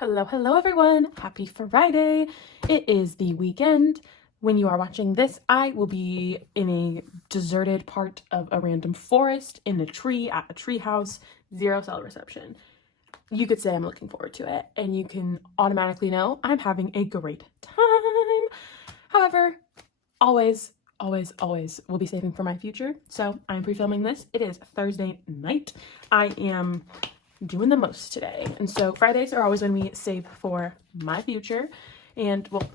Hello everyone. Happy Friday. It is the weekend. When you are watching this, I will be in a deserted part of a random forest in a tree at a tree house, 0 cell reception. You could say I'm looking forward to it, and you can automatically know I'm having a great time. However, always will be saving for my future. So I'm pre-filming this. It is Thursday night. I am doing the most today, and so Fridays are always when we save for my future, and well,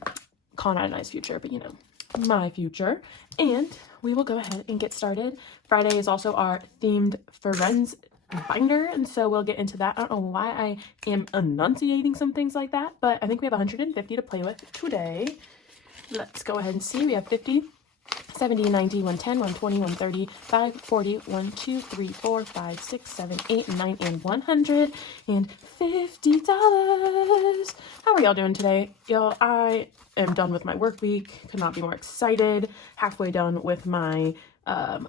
Con out a nice future, but you know, my future. And we will go ahead and get started. Friday is also our themed F.R.I.E.N.D.S binder, and so we'll get into that. I don't know why I am enunciating some things like that, but I think we have 150 to play with today. Let's go ahead and see. We have 50, 70, 90, 110, 120, 130, 5, 40, 1, 2, 3, 4, 5, 6, 7, 8, 9, and $150. How are y'all doing today? Y'all, I am done with my work week. Could not be more excited. Halfway done with my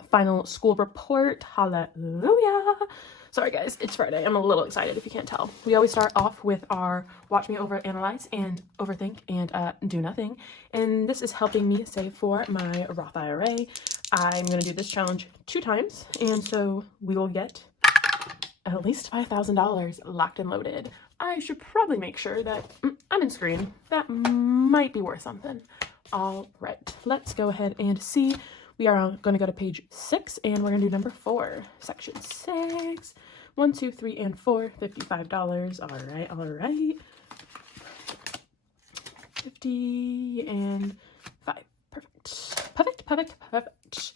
final school report. Hallelujah. Sorry guys, it's Friday. I'm a little excited if you can't tell. We always start off with our watch me overanalyze and overthink and do nothing. And this is helping me save for my Roth IRA. I'm going to do this challenge 2 times. And so we will get at least $5,000 locked and loaded. I should probably make sure that I'm in screen. That might be worth something. All right, let's go ahead and see. We are going to go to page 6, and we're going to do number 4, section 6. 1, 2, 3, and 4, $55. All right. 50 and 5. Perfect.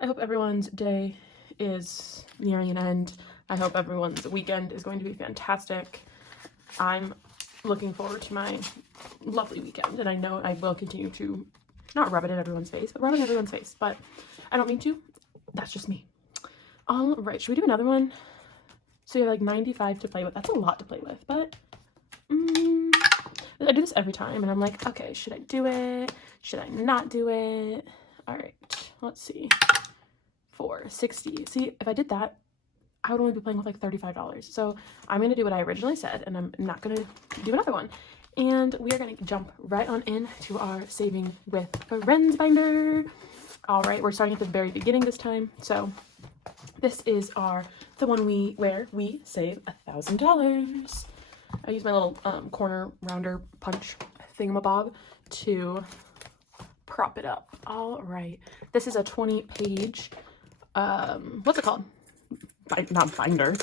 I hope everyone's day is nearing an end. I hope everyone's weekend is going to be fantastic. I'm looking forward to my lovely weekend, and I know I will continue to not rub it in everyone's face, but rub it in everyone's face. But I don't mean to. That's just me. All right, should we do another one? So you have like 95 to play with. That's a lot to play with, but I do this every time, and I'm like, okay, should I do it? Should I not do it? All right, let's see. 460. See, if I did that, I would only be playing with like $35. So I'm going to do what I originally said, and I'm not going to do another one. And we are going to jump right on into our saving with F.R.I.E.N.D.S binder. All right, we're starting at the very beginning this time. So this is the one where we save $1,000. I use my little corner rounder punch thingamabob to prop it up. All right, this is a 20-page, what's it called? Not binder.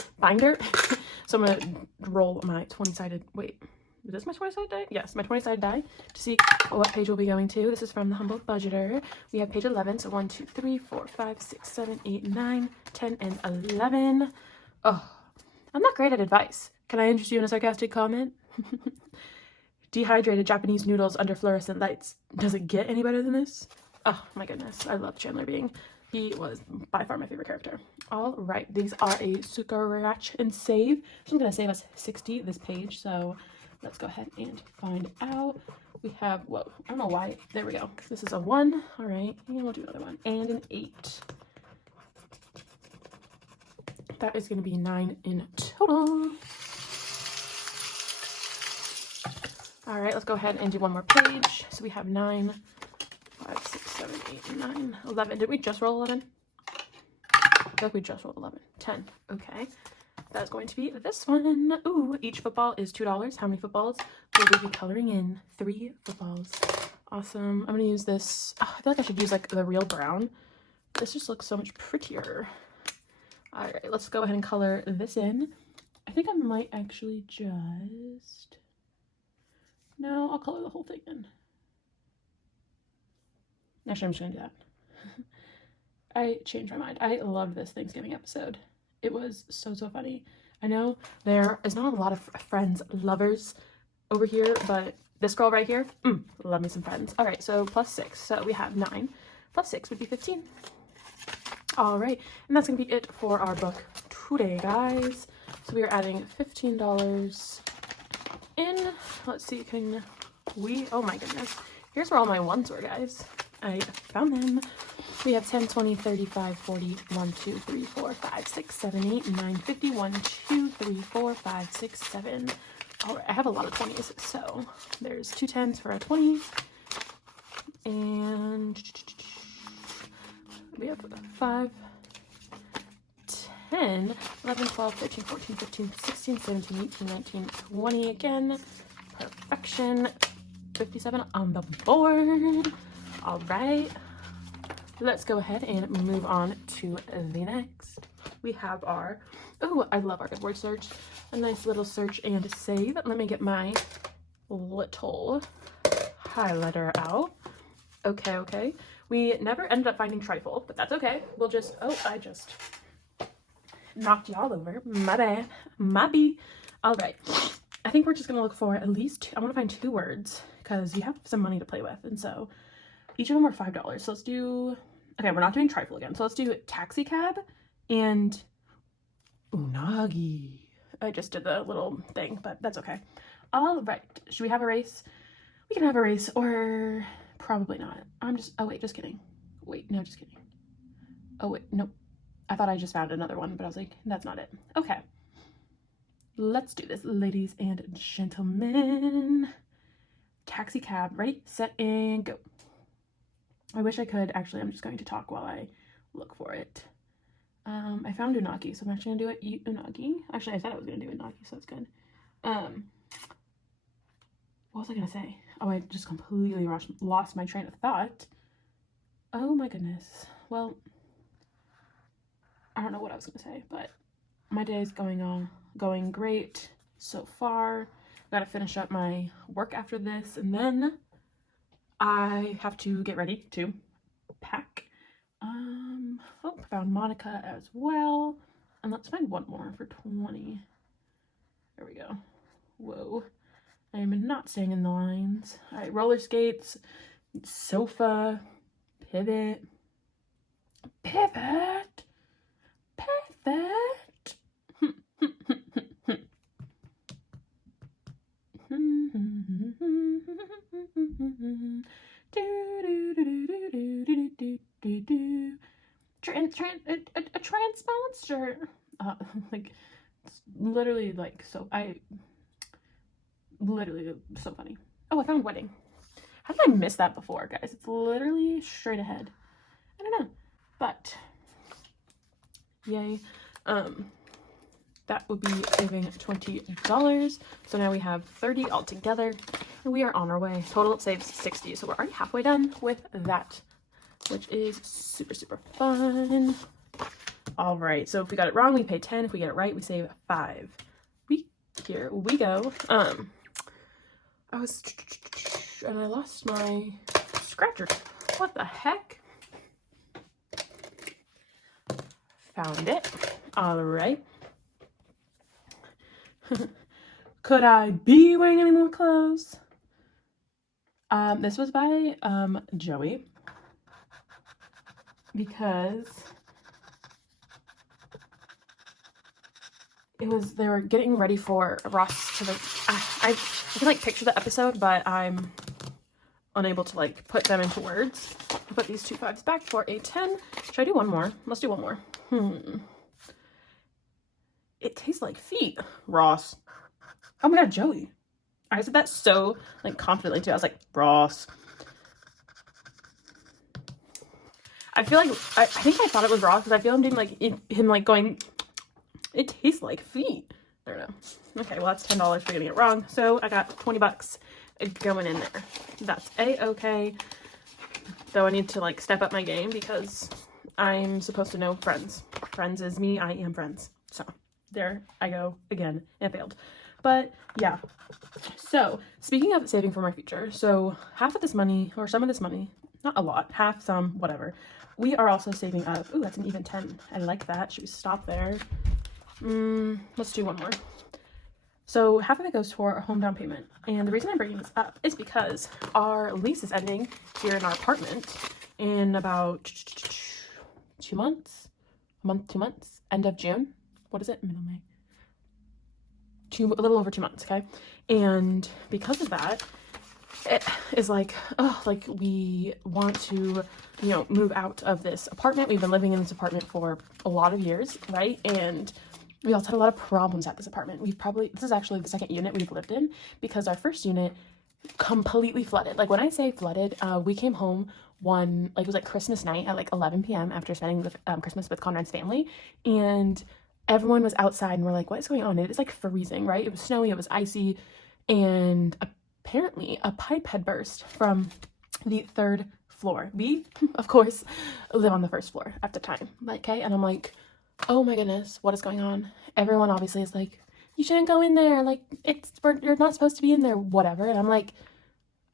So I'm going to roll my 20-sided, wait. Is this my 20-sided die? Yes, my 20-sided die to see what page we'll be going to. This is from the Humble Budgeter. We have page 11. So 1, 2, 3, 4, 5, 6, 7, 8, 9, 10, and 11. Oh, I'm not great at advice. Can I interest you in a sarcastic comment? Dehydrated Japanese noodles under fluorescent lights. Does it get any better than this? Oh my goodness. I love Chandler Bing. He was by far my favorite character. All right. These are a scratch and save. So I'm going to save us 60 this page. So let's go ahead and find out. We have, whoa, I don't know why. There we go. This is a 1. All right. And we'll do another one. And an 8. That is going to be 9 in total. All right. Let's go ahead and do one more page. So we have 9, 5, 6, 7, 8, 9, 11. Did we just roll 11? I feel like we just rolled 11. 10. Okay. That's going to be this one. Ooh, each football is $2. How many footballs will we be coloring in? 3 footballs. Awesome. I'm going to use this. Oh, I feel like I should use like the real brown. This just looks so much prettier. All right, let's go ahead and color this in. I think I might actually just... No, I'll color the whole thing in. Actually, I'm just going to do that. I changed my mind. I loved this Thanksgiving episode. It was so funny. I know there is not a lot of Friends lovers over here, but this girl right here, love me some Friends. All right, so plus 6. So we have 9. Plus 6 would be 15. All right, and that's going to be it for our book today, guys. So we are adding $15 in. Let's see, can we... Oh, my goodness. Here's where all my ones were, guys. I found them. We have 10, 20, 35, 40, 1, 2, 3, 4, 5, 6, 7, 8, 9, 50, 1, 2, 3, 4, 5, 6, 7, All right, I have a lot of 20s, so there's 2 10s for a 20, and we have 5, 10, 11, 12, 13, 14, 15, 16, 17, 18, 19, 20 again. Perfection. 57 on the board. All right. Let's go ahead and move on to the next. We have our, oh, I love our good word search. A nice little search and save. Let me get my little highlighter out. Okay. We never ended up finding trifle, but that's okay. We'll just, oh, I just knocked y'all over. My bad. My B. All right. I think we're just going to look for at least two. I want to find 2 words because you have some money to play with. And so each of them are $5. So let's do, okay, we're not doing trifle again. So let's do taxi cab and unagi. I just did the little thing, but that's okay. All right. Should we have a race? We can have a race, or probably not. Oh wait, just kidding. Wait, no, just kidding. Oh wait, nope. I thought I just found another one, but I was like, that's not it. Okay. Let's do this, ladies and gentlemen. Taxi cab. Ready, set, and go. I wish I could. Actually, I'm just going to talk while I look for it. I found unagi, so I'm actually going to do it unagi. Actually, I said I was going to do unagi, so that's good. What was I going to say? Oh, I just completely lost my train of thought. Oh my goodness. Well, I don't know what I was going to say, but my day is going great so far. Got to finish up my work after this, and then I have to get ready to pack. Oh, found Monica as well. And let's find one more for 20. There we go. Whoa. I am not staying in the lines. All right, roller skates, sofa, pivot. Pivot. A trans monster. Like, it's literally like so. Literally so funny. Oh, I found wedding. How did I miss that before, guys? It's literally straight ahead. I don't know, but yay. That would be saving $20. So now we have 30 altogether, and we are on our way. Total saves 60. So we're already halfway done with that, which is super, super fun. All right. So if we got it wrong, we pay 10. If we get it right, we save 5. Here we go. And I lost my scratcher. What the heck? Found it. All right. Could I be wearing any more clothes? This was by Joey, because they were getting ready for Roth to I can like picture the episode, but I'm unable to like put them into words. I put these 2 5s back for a 10. Should I do one more? Let's do one more. It tastes like feet. Ross. Oh my god, Joey. I said that so like confidently too. I was like, Ross. I feel like I think I thought it was Ross because I feel him doing like him like going, it tastes like feet. I don't know. Okay, well that's $10 for getting it wrong. So I got $20 going in there. That's a-okay. Though I need to like step up my game because I'm supposed to know Friends. Friends is me. I am Friends. So there I go again. It failed. But yeah. So speaking of saving for my future, so half of this money, or some of this money, not a lot, half, some, whatever, we are also saving up. Ooh, that's an even 10. I like that. Should we stop there? Let's do one more. So half of it goes for a home down payment. And the reason I'm bringing this up is because our lease is ending here in our apartment in about 2 months, a month, 2 months, end of June. What is it? Middle May. A little over 2 months, okay? And because of that, it is like, oh, like we want to, you know, move out of this apartment. We've been living in this apartment for a lot of years, right? And We also had a lot of problems at this apartment. This is actually the second unit we've lived in, because our first unit completely flooded. Like, when I say flooded, we came home it was like Christmas night at like 11 p.m. after spending Christmas with Conrad's family, and everyone was outside, and we're like, what is going on? It is like freezing, right? It was snowy, it was icy, and apparently a pipe had burst from the 3rd floor. We, of course, live on the 1st floor at the time, okay? And I'm like, oh my goodness, what is going on? Everyone obviously is like, you shouldn't go in there, like, you're not supposed to be in there, whatever. And I'm like,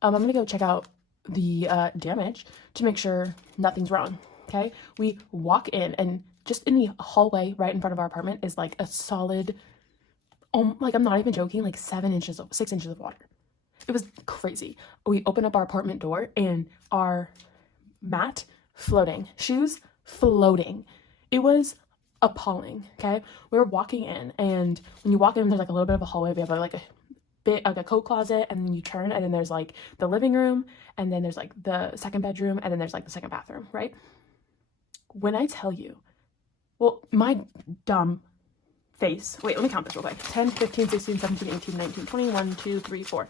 I'm gonna go check out the damage to make sure nothing's wrong, okay? We walk in, and just in the hallway right in front of our apartment is like a solid, like, I'm not even joking, like 6 inches of water. It was crazy. We open up our apartment door, and our mat floating, shoes floating. It was appalling, okay? We were walking in, and when you walk in, there's like a little bit of a hallway. We have like a coat closet, and then you turn, and then there's like the living room, and then there's like the 2nd bedroom, and then there's like the 2nd bathroom, right? When I tell you, well, my dumb face, wait, let me count this real quick. 10, 15, 16, 17, 18, 19, 20, 1, 2, 3, 4.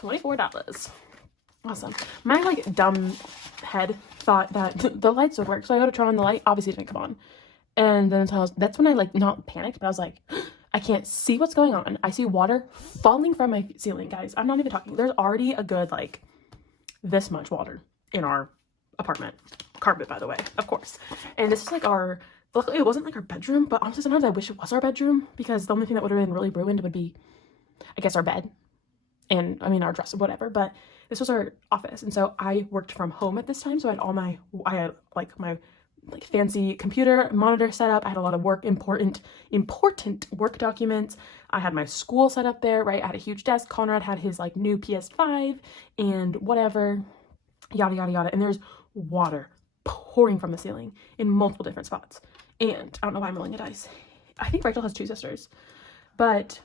$24. Awesome. My like dumb head thought that the lights would work, so I go to turn on the light. Obviously it didn't come on. And then that's when I like not panicked, but I was like, I can't see what's going on. I see water falling from my ceiling, guys. I'm not even talking. There's already a good like this much water in our apartment. Carpet, by the way, of course. And this is like luckily it wasn't like our bedroom, but honestly sometimes I wish it was our bedroom, because the only thing that would have been really ruined would be, I guess, our bed. And I mean our dresser, whatever, but this was our office. And so I worked from home at this time, so I had my fancy computer monitor set up. I had a lot of important work documents. I had my school set up there, right? I had a huge desk. Conrad had his like new PS5 and whatever, yada yada yada. And there's water pouring from the ceiling in multiple different spots. And I don't know why I'm rolling a dice. I think Rachel has 2 sisters, but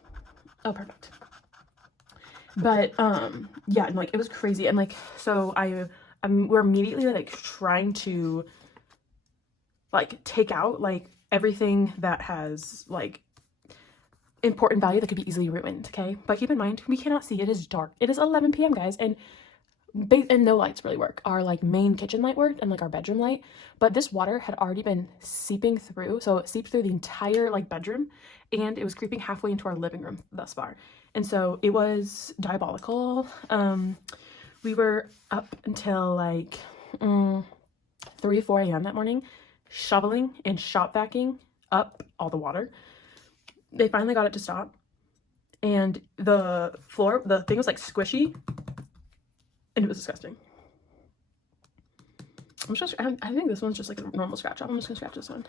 oh, perfect. But yeah, and like it was crazy. And like, so we're immediately like trying to like take out like everything that has like important value that could be easily ruined, okay? But keep in mind, we cannot see. It is dark. It is 11 p.m. guys, and no lights really work. Our like main kitchen light worked, and like our bedroom light, but this water had already been seeping through, so it seeped through the entire like bedroom, and it was creeping halfway into our living room thus far. And so it was diabolical. We were up until like 3, 4 a.m. that morning, shoveling and shop vacuuming up all the water. They finally got it to stop, and the thing was like squishy, and it was disgusting. I think this one's just like a normal scratch off. I'm just gonna scratch this one.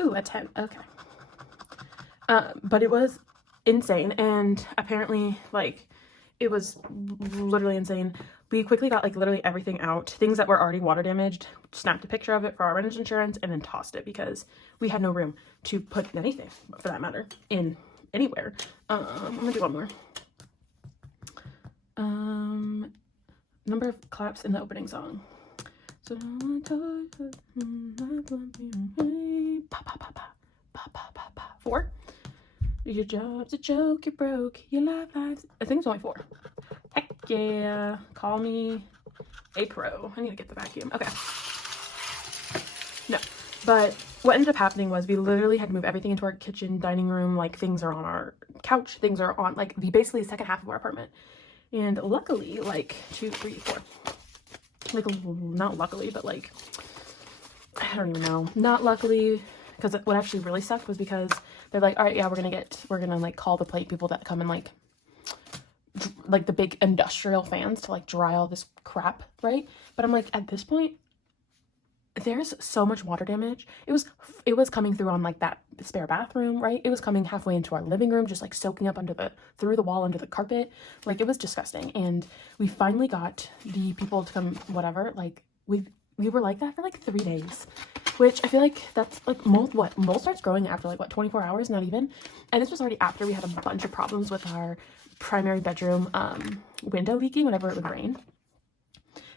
Ooh, a 10. Okay. But it was insane, and apparently like it was literally insane. We quickly got like literally everything out. Things that were already water damaged, snapped a picture of it for our renter's insurance, and then tossed it because we had no room to put anything, for that matter, in anywhere. I'm gonna do one more. Number of claps in the opening song. So pa pa pa pa pa pa pa pa. 4. Your job's a joke, you're broke, your life's... I think it's only 4. Heck yeah. Call me a pro. I need to get the vacuum. Okay. No. But what ended up happening was we literally had to move everything into our kitchen, dining room. Like, things are on our couch. Things are on, like, basically the second half of our apartment. And luckily, like, 2, 3, 4. Like, not luckily, but, like, I don't even know. Not luckily, because what actually really sucked was because they're like, all right, yeah, we're gonna like call the plate people that come and like the big industrial fans to like dry all this crap, right? But I'm like, at this point, there's so much water damage. It was coming through on like that spare bathroom, right? It was coming halfway into our living room, just like soaking up through the wall, under the carpet. Like, it was disgusting. And we finally got the people to come, whatever. Like, we were like that for like 3 days, which I feel like that's like mold starts growing after like what, 24 hours, not even. And this was already after we had a bunch of problems with our primary bedroom window leaking whenever it would rain.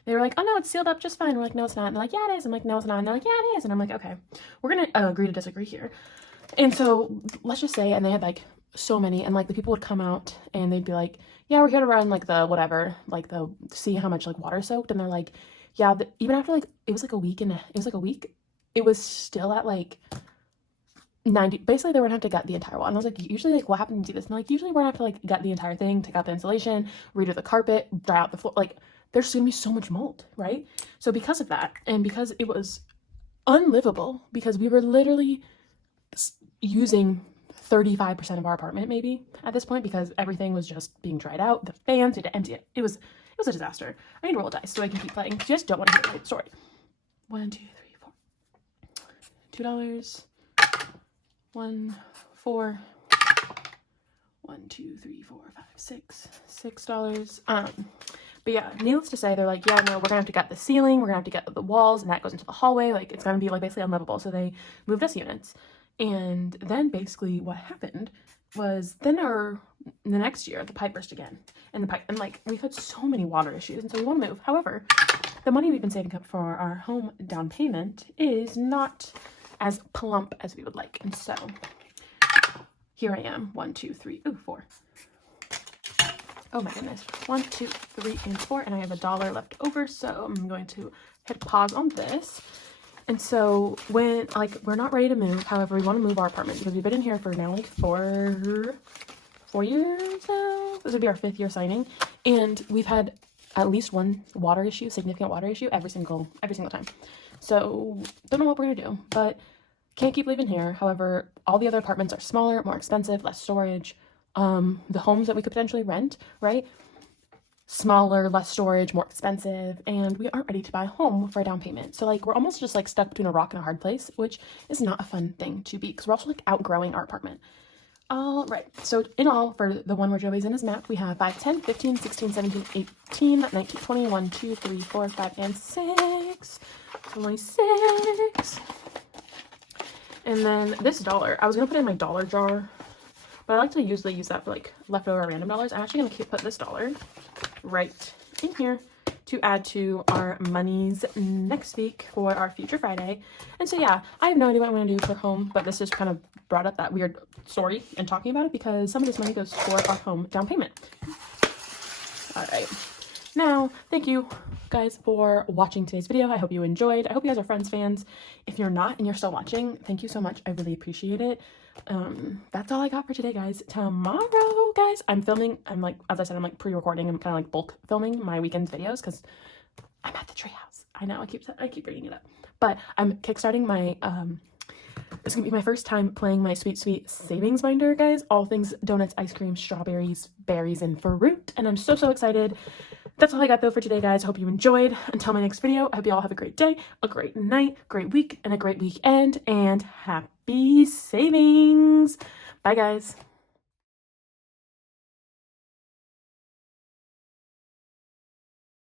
They were like, oh no, it's sealed up just fine. We're like, no, it's not. And they're like, yeah, it is. I'm like, no, it's not. And they're like, yeah, it is. And I'm like, okay, we're gonna agree to disagree here. And so let's just say, and they had like so many, and like the people would come out and they'd be like, yeah, we're here to run like the whatever, like the see how much like water soaked. And they're like, yeah, even after like it was like a week, it was still at like 90. Basically they were gonna have to gut the entire wall. And I was like, usually like what happens to this? And like, usually we're gonna have to like gut the entire thing, take out the insulation, redo the carpet, dry out the floor. Like there's gonna be so much mold, right? So because of that, and because it was unlivable, because we were literally using 35% of our apartment maybe at this point, because everything was just being dried out, the fans, we had to empty it. It was a disaster. I need to roll dice so I can keep playing. You just don't want to hear the story. 1, 2, 3, 4. $2. 1, 4. 1, 2, 3, 4, 5, 6. $6. But yeah, needless to say, they're like, yeah, no, we're gonna have to gut the ceiling, we're gonna have to gut the walls, and that goes into the hallway. Like it's gonna be like basically unlivable. So they moved us units. And then basically what happened was then the next year the pipe burst again, and like we've had so many water issues, and so we want to move. However, the money we've been saving up for our home down payment is not as plump as we would like, and so here I am. 1, 2, 3, 4. Oh my goodness. 1, 2, 3, and 4, and I have $1 left over, so I'm going to hit pause on this. And so when, like, we're not ready to move, however, we want to move our apartment because we've been in here for now, like, 4 years now. This would be our 5th year signing. And we've had at least one water issue, significant water issue, every single time. So don't know what we're going to do, but can't keep living here. However, all the other apartments are smaller, more expensive, less storage. The homes that we could potentially rent, right? Smaller, less storage, more expensive, and we aren't ready to buy a home for a down payment. So like we're almost just like stuck between a rock and a hard place, which is not a fun thing to be, because we're also like outgrowing our apartment. All right, so in all, for the one where Joey's in his map, we have 5, 10, 15, 16, 17, 18, 19, 20, 1, 2, 3, 4, 5, and 6. Only 6. And then this $1, I was gonna put it in my dollar jar, but I like to usually use that for like leftover random dollars. I'm actually gonna put this $1 right in here to add to our monies next week for our Future Friday. And so yeah, I have no idea what I'm gonna do for home, but this just kind of brought up that weird story and talking about it because some of this money goes for our home down payment. All right, now thank you guys for watching today's video. I hope you enjoyed. I hope you guys are Friends fans. If you're not and you're still watching, thank you so much. I really appreciate it. That's all I got for today, guys. Tomorrow, guys, I'm filming. I'm like, as I said, I'm like pre-recording. I'm kind of like bulk filming my weekend's videos because I'm at the treehouse. I know I keep bringing it up, but I'm kickstarting my it's gonna be my first time playing my sweet savings binder, guys. All things donuts, ice cream, strawberries, berries, and fruit, and I'm so excited. That's all I got though for today, guys. I hope you enjoyed. Until my next video, I hope you all have a great day, a great night, great week, and a great weekend, and happy savings. Bye, guys.